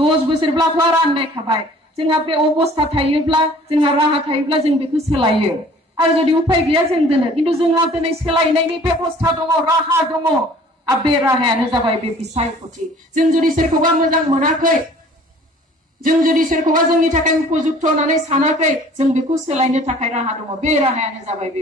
10 बोसोरब्लाथ' आरो आन्दायखाबाय जोंहा बे अबस्था थायोब्ला जोंहा राहा थायोब्ला जों बेखौ सोलायो आरो जुदि उपाय गैया जों दोनो किन्तु जोंहा दिनै सोलायनायनि बेबस्था दङ राहा दङ आरो बे राहायानो जाबाय बे बिसायख'थि जों जुदि सोरखौबा मोजां मोनाखै जों जुदि सोरखौबा जोंनि थाखाय उपयुक्त होननानै सानाखै जों बेखौ सोलायनो थाखाय राहा दङ बे राहायानो जाबाय बे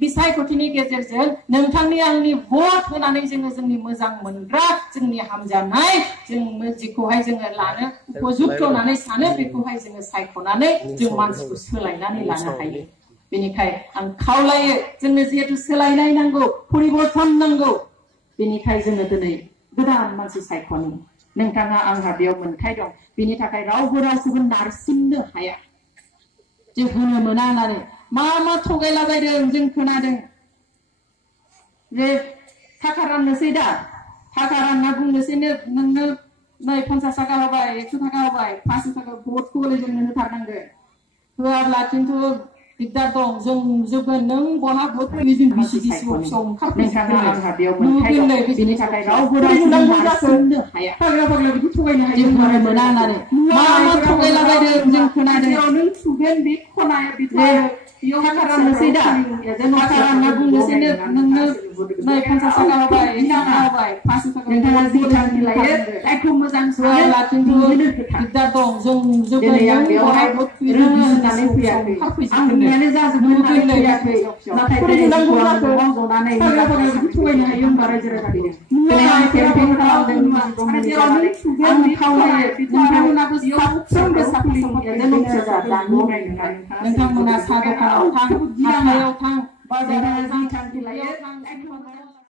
बिसायख'थिनि गेजेरजों नोंथांनि आंनि भट होनानै जोङो जोंनि मोजां मोनग्रा जोंनि हामजानाय जों जेखौहाय जोङो लानो उपयुक्त होननानै सानो बेखौहाय जोङो सायख'नानै जों मानसिखौ सोलायनानै लानो हायो बेनिखाय आं खावलायो जोंनो जिहेतु सोलायनाय नांगौ परिबर्तन नांगौ बेनिखाय जोङो दिनै गोदान मानसि सायख'नो नोंथाङा आंहा बेयाव मोन्थाय दं बेनि थाखाय रावबो रावखौबो नारसिननो हाया जों होनो मोना होननानै मा थगायलाबायदों जों खोनादों जे थाखा राननोसै दा थाखा रानना बुंनोसैनो नोंनो नै 50 थाखा होबाय 100 थाखा होबाय 500 थाखा भटखौ जोंनो होथारनांगोन होआब्ला खिन्थु दिगदार दं जों जोगोन नों बहा भट होयो जों बिसिडिसि अफिसाव ओंखारफैसिगोन आंहा बेयाव मोन्थाय दं बेनि थाखाय रावबो रावखौबो नारसिननो हाया फाग्ला बिदि थगायनो हायो होनो मोना होननानै मा थगायलाबायदों जों खोनादों जेराव नों थुगोन बे खनाया बिदिनो बेयाव थाखा राननोसै दा थाखा रानना बुंनोसैनो नोंनो नै 50 थाखा होबाय 100 थाखा होबाय 500 थाखा नोंथाङा जि थांखि लायो जायखौ मोजां सानोब्ला खिन्थु दिगदार दं जों जोगोन नों बेवहाय भट होयो होननानै फैयाखै आं बुंनायानो जाजोबगोन होननानै फैयाखै नाथाय फोरोंनांगौ जाखो जनानै फाग्ला बिदि थगायनो हायो होनबा रायजो राजाखौ दिनै आं केम्पेइन खालामदों आं खावलायो नोंथांमोनाबो साफ्रोमबो साख्रि नोंथांमोना साहा दखानाव थां हाथायाव थां बाजाराव थां थांखि लायो